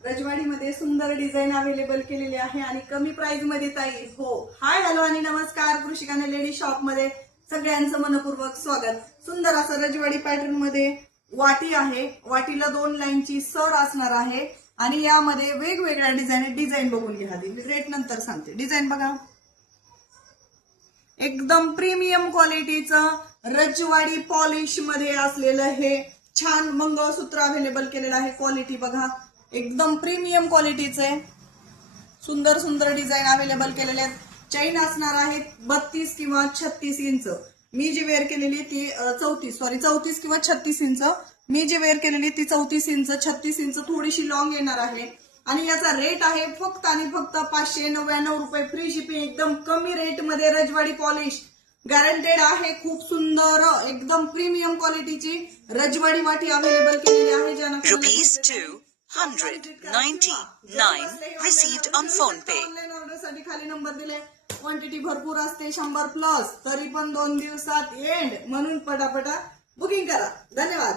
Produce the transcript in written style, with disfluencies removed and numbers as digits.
रजवाडीमध्ये सुंदर design available केलेले आहे आणि कमी प्राइस मध्ये ताई. हो, हाय हॅलो आणि नमस्कार. कृषिकाने लेडी शॉप मध्ये सगळ्यांचं मनपूर्वक स्वागत. सुंदर असं रजवाडी पॅटर्न मध्ये वाटी आहे. वाटीला 2 लाईनची सर असणार आहे आणि यामध्ये वेगवेगळ्या डिझाईन बघून घ्या. आधी रेट नंतर सांगते. डिझाईन बघा, एकदम प्रीमियम क्वालिटीचं रजवाडी पॉलिश मध्ये असलेलं हे छान मंगळसूत्र अवेलेबल केलेलं आहे. क्वालिटी बघा, एकदम प्रीमियम क्वालिटीचे सुंदर सुंदर डिझाईन अवेलेबल केलेले आहेत. चैन असणार आहेत 32 किंवा 36 इंच. मी जी वेअर केलेली ती 34 किंवा 36 इंच. मी जी वेअर केलेली ती 34 इंच. 36 इंच थोडीशी लॉंग येणार आहे आणि याचा रेट आहे फक्त आणि फक्त 599 रुपये. Free shipping. एकदम कमी रेट मध्ये रजवाडी पॉलिश गॅरंटेड आहे. खूप सुंदर एकदम प्रीमियम क्वालिटीची रजवाडी वाटी अवेलेबल केलेली आहे. ₹299 received on PhonePe. Online order साठी खाली नंबर दिले. क्वांटिटी भरपूर असते, 100 प्लस, तरी पण 2 दिवसात एंड, म्हणून पटापटा बुकिंग करा. धन्यवाद.